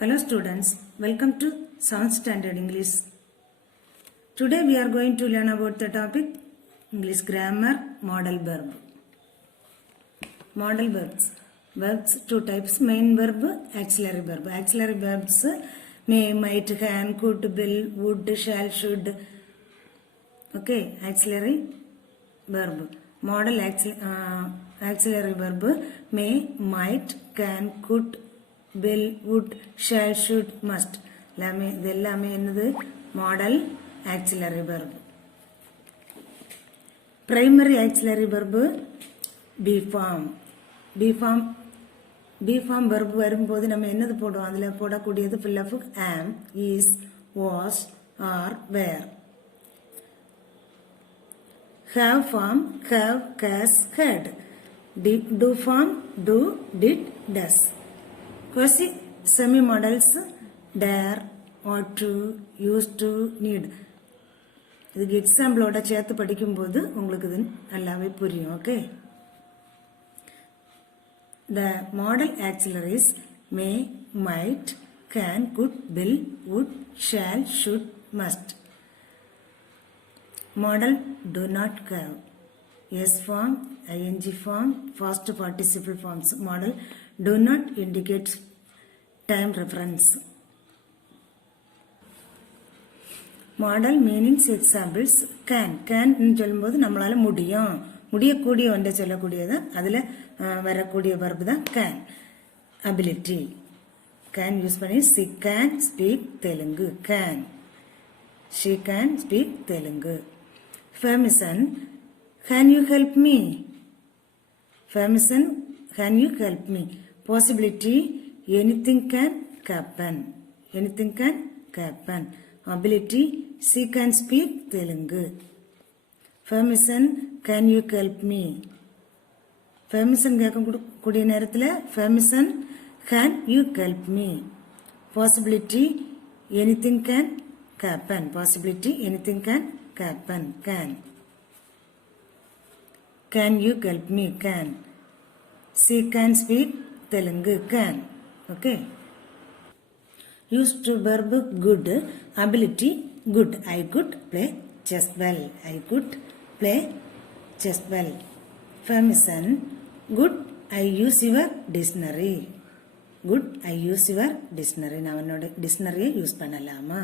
Hello students, welcome to 7th Standard English. Today we are going to learn about the topic English grammar, modal verb. Modal verbs. Verbs two types, main verb, auxiliary verb. Auxiliary verbs may, might, can, could, will, would, shall, should. Okay, auxiliary verb. Modal auxiliary verb may, might, can, could, will, would, shall, should, must. ഇതെല്ലാമേ എന്നത് model auxiliary verb. Primary auxiliary verb be form verb வரும்போது நம்ம என்னது போடுவோம்? அதில் போடக்கூடியது ஃபில் ஆஃப் am, is, was, are, were. have form have, has, had. Do form do, did, does. Quasi semi models dare, ought to, used to, need. இதுக்கு எக்ஸாம்பிளோட சேர்த்து படிக்கும்போது உங்களுக்கு இது நல்லாவே புரியும். Okay, the model auxiliaries may, might, can, could, will, would, shall, should, must. Modal do not have S form, ing form, past participle forms. Modal do not indicate time reference. Modal meanings examples can சொல்லும்போது நம்மளால முடியக்கூடிய ஒன்றை சொல்லக்கூடியது அதில் வரக்கூடிய verb தான் can. Ability can use பண்ணி she can speak Telugu. She can speak Telugu. Permission, can you help me? Permission, can you help me? Possibility, anything can happen. Ability, she can speak Telugu. Permission, can you help me? Permission கேட்கக்கூடிய நேரத்தில் permission, can you help me? Possibility, anything can happen. Possibility, anything can happen. Can you help me? Can. She can speak Telugu. Can. Okay. Used to verb good. Ability good. I could play chess well. Permission good. I use your dictionary. நான் என்னோட டிக்ஷனரியை யூஸ் பண்ணலாமா?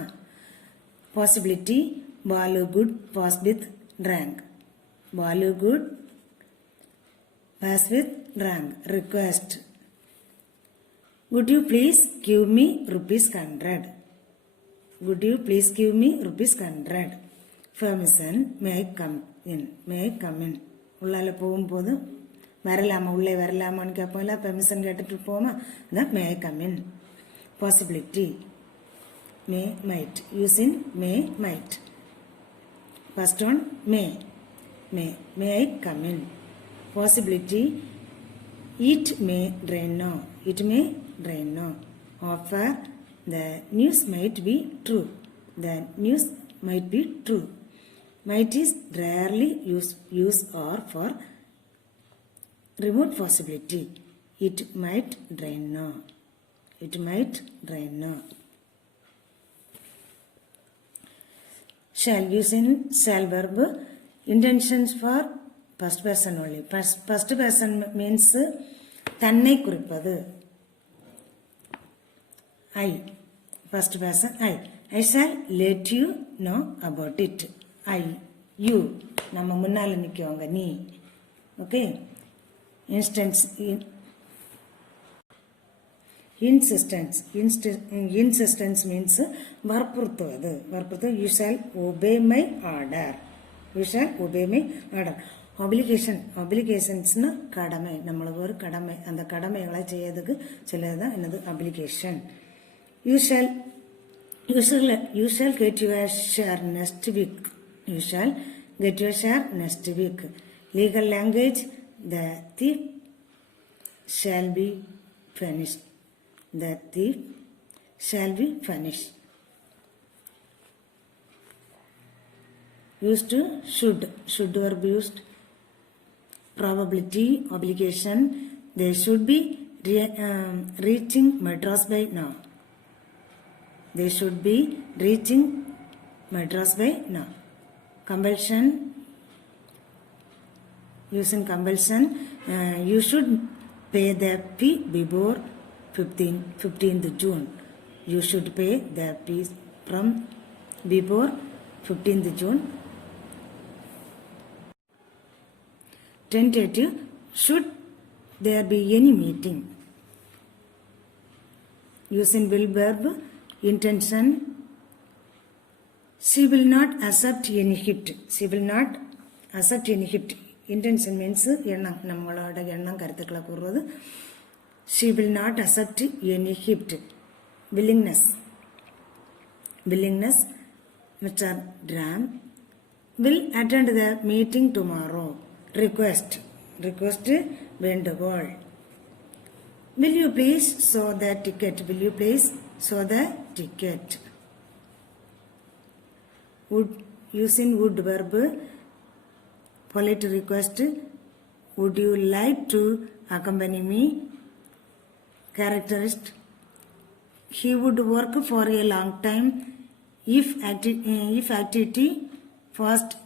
Possibility Balu good pass with rank. Balu good pass with rank. Request, would you please give me ₹100? Would you please give me ₹100? Permission, may I come in? உள்ளால போகும்போது உள்ளே வரலாமான்னு கேட்போம்ல, பெர்மிஷன் கேட்டுட்டு போமா, அதான் may I come in. Possibility may, might. Using may, might. First one may I come in. Possibility, it may rain now. Offer, the news might be true. Might is rarely used or for remote possibility. It might rain now. Shall, using shall verb, intentions for first person only. First person means தன்னை குறிப்பது. I. First person I. I shall let you know about it. You. நம்ம முன்னால நிற்கவங்க நீ. Okay. Insistence means வற்புறுத்துவது. You shall obey my order. Obligations கடமை, நம்மளுக்கு ஒரு கடமை, அந்த கடமைகளை செய்யறதுக்கு சிலதான் என்னது obligation. You shall get your share next week. Legal language, the thief shall be punished. Used to should verb used. Probability, obligation, they should be reaching Madras by now. They should be reaching Madras by now. Compulsion. Using compulsion, you should pay the fee before 15th June. You should pay the fee from before 15th June. Tentative, should there be any meeting? Using will verb, intention. She will not accept any gift. She will not accept any gift. Intention means nammalode ennam karuthukala kooruvadu. She will not accept any gift. Willingness. Mr. Ram will attend the meeting tomorrow. Request vendagol. Will you please show the ticket? Using would verb, polite request. Would you like to accompany me? Characteristic. He would work for a long time if activity fast.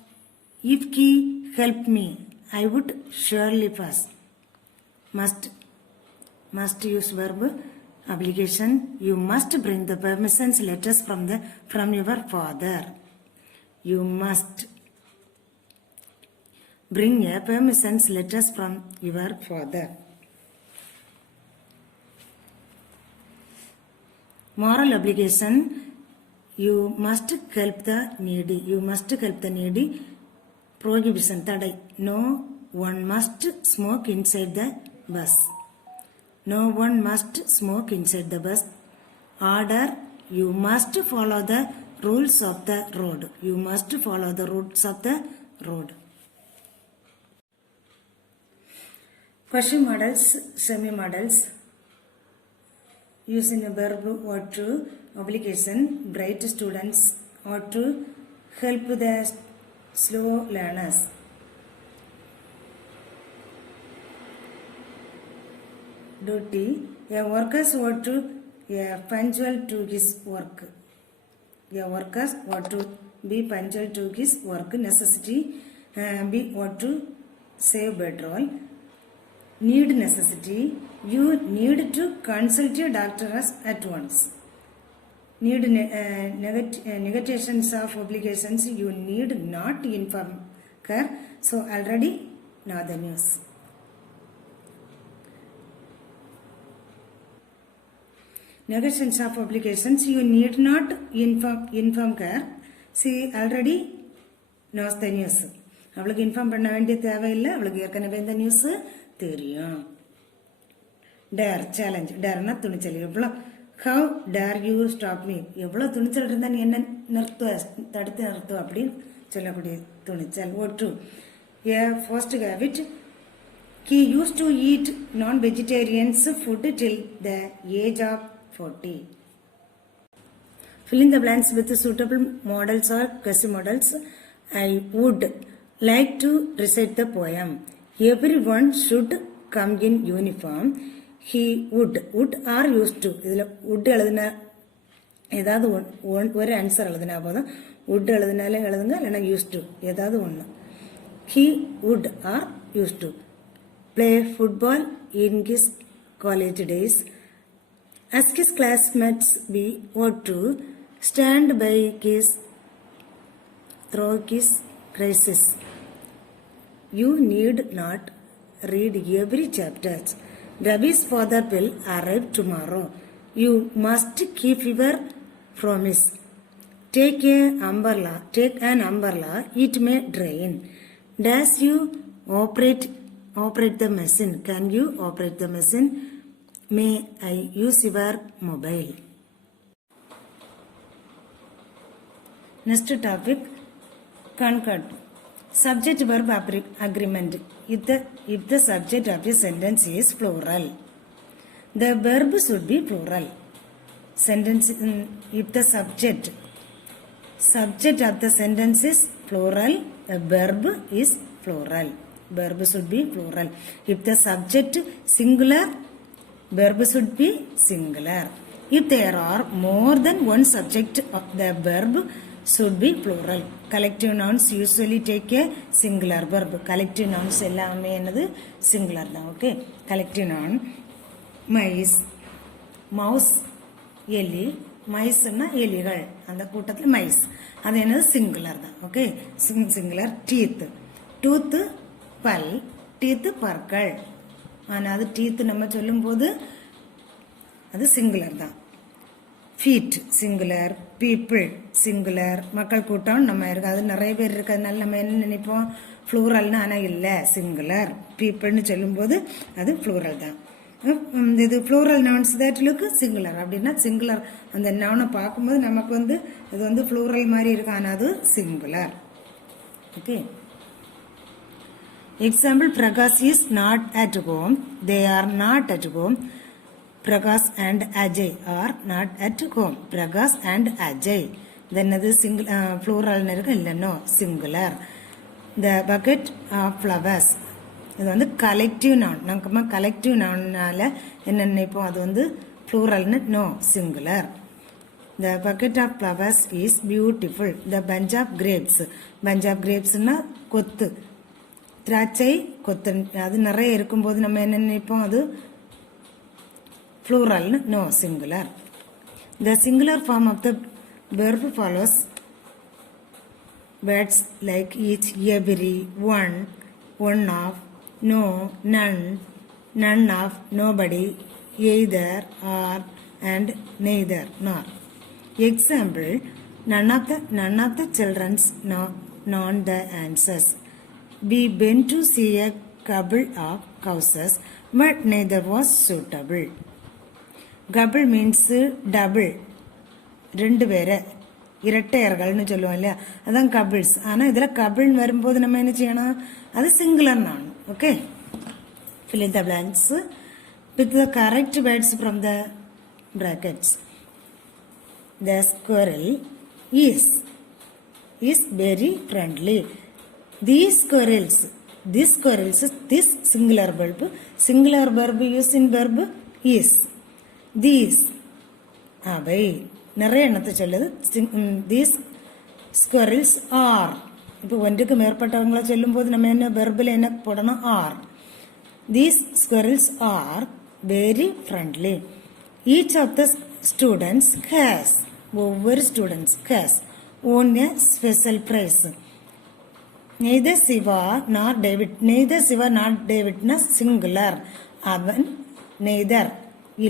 If he helped me, I would surely pass. Must use verb. Obligation. You must bring the permissions letters from your father. You must bring a permissions letters from your father. Moral obligation. You must help the needy. Prohibition. Tadai. No one must smoke inside the bus. Order. You must follow the rules of the road. Question models, semi-models. Using a verb ought to, obligation, bright students ought to help the slow learners. Duty, a worker ought to be punctual to his work. Necessity, be ought to save petrol. Need necessity, you need to consult your doctor at once. Need negations of obligations, you need not inform her. So already know the news. Negations of obligations, you need not inform her. She already knows the news. அவளுக்கு இன்ஃபார்ம் பண்ண வேண்டிய தேவையில்லை, அவளுக்கு ஏற்கனவே இந்த நியூஸ் தெரியும். Dare challenge. டேர்னா துணிச்சல். எவ்வளோ how dare you stop me, எவ்வளோ துணிச்சல் இருந்தால் நீ என்ன தடுத்து நிறுத்துவ அப்படின்னு சொல்லக்கூடிய துணிச்சல். ஒற்று. A first habit, he used to eat non-vegetarians food till the age of 40. Fill in the blanks with suitable models or question models. I would like to recite the poem. Everyone should come in uniform. He would or used to. இதில் would எழுதுன ஏதாவது ஒரு ஆன்சர் எழுதுனா போதும். would எழுதுனாலே எழுதுங்க, இல்லைன்னா used to ஏதாவது ஒன்று. He would or used to play football in his college days. As his classmates, we ought to stand by his through his crisis. You need not read every chapter. Ravi's father will arrive tomorrow. You must keep your promise. Take an umbrella. It may drain. Does you operate the machine? Can you operate the machine? May I use your mobile? Next topic, concord. Subject verb agreement. If the subject of the sentence is plural, the verb should be plural. Sentence. If the subject of the sentence is plural, the verb is plural. Verb should be plural. If the subject singular, verb should be singular. If there are more than one subject of the verb should be plural. Collective nouns usually take a singular verb. Collective nouns எல்லாமே என்னது singular தான். Okay. Collective noun mice, mouse, எலி, மைஸ்னா எலிகள், அந்த கூட்டத்தில் மைஸ், அது என்னது சிங்குலர் தான். Okay, singular. டீத், டூத்து பல், டீத்து பற்கள், ஆனால் அது டீத்து நம்ம சொல்லும்போது அது சிங்குலர் தான். ஃபீட் சிங்குலர், பீப்புள் சிங்குலர், மக்கள் கூட்டம் நம்ம இருக்கு, அது நிறைய பேர் இருக்கிறதுனால நம்ம என்ன நினைப்போம் ஃப்ளூரல்னு, ஆனால் இல்லை சிங்குலர். பீப்புள்னு சொல்லும்போது அது ஃப்ளூரல் தான். இது ஃப்ளூரல் நவுன்ஸ் தட் லுக் சிங்குலர் அப்படின்னா சிங்குலர், அந்த நவுனை பார்க்கும்போது நமக்கு வந்து இது வந்து ஃப்ளூரல் மாதிரி இருக்கு, ஆனால் அது singular. Okay, example Prakash is not at home, they are not at home. Prakash and Ajay are not at home. Prakash and Ajay என்னது சிங்கிள் ஃப்ளூரல்னு இருக்கு, இல்லைன்னோ singular. The bucket of flowers, இது வந்து கலெக்டிவ் நவுன். நம்ம கலெக்டிவ் நவுன்னால என்ன நினைப்போம், அது வந்து ஃப்ளூரல்னு, no singular. The bucket of flowers is beautiful. The bunch of grapes, bunch of கிரேப்ஸ்னா கொத்து, திராட்சை கொத்து, அது நிறைய இருக்கும்போது நம்ம என்ன நினைப்போம், அது ஃப்ளூரல்னு, no singular. The singular form of the verb follows words like each, every, one, one of, no, none, none of, nobody, either, or, and neither, nor. Example, none of the children's known the answers. We went to see a couple of houses, but neither was suitable. Couple means double, ரெண்டு பேரை, இரட்டையர்கள்னு சொல்லுவோம் இல்லையா, அதான் கபிள்ஸ். ஆனால் இதில் கபிள்னு வரும்போது நம்ம என்ன செய்யணும், அது சிங்குலர் நான். Okay, fill in the blanks with the correct words from the brackets. The squirrel is very friendly. These squirrels, this singular verb used in verb is. These அவை நிறைய எண்ணத்தை சொல்லுது. தீஸ் ஸ்குவரில்ஸ் ஆர், இப்போ ஒன்றுக்கு மேற்பட்டவங்களை சொல்லும்போது நம்ம என்ன வெர்பில் என்ன போடணும், are. These squirrels are very friendly. Each of the students has, ஒவ்வொரு students has won a special prize. Neither Shiva not David, neither Shiva not டேவிட்னா சிங்குலர். அவன் நெய்தர்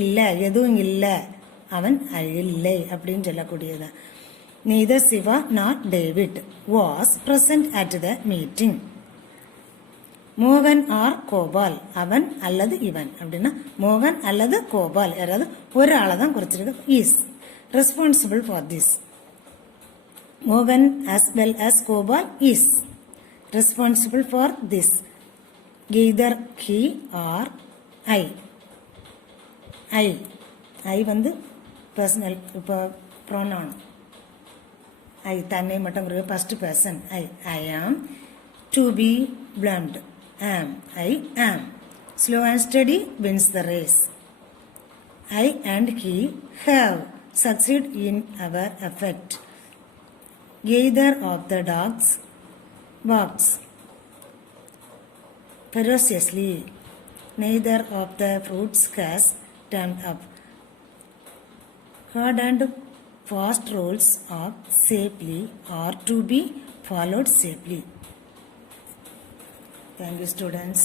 இல்லை, எதுவும் இல்லை, அவன் இல்லை அப்படின்னு சொல்லக்கூடியது. neither Siva nor David was present at the meeting. மோகன் ஆர் கோபால், அவன் அல்லது இவன் அப்படின்னா மோகன் அல்லது கோபால், யாராவது ஒரு ஆளை தான் குறிச்சிருக்கு. Is responsible for this. மோகன் as well as Gopal is responsible for this. either he or I. I வந்து பர்சனல், இப்போ ப்ரோனவுன். ஐ தன்னை மட்டும் first person. I am to be blend, am, I am. Slow and steady wins the race. I and he have succeed in our effort. Either of the dogs barks ferociously. Neither of the fruits has turned up. Hard and fast rules are safely or to be followed safely. Thank you, students.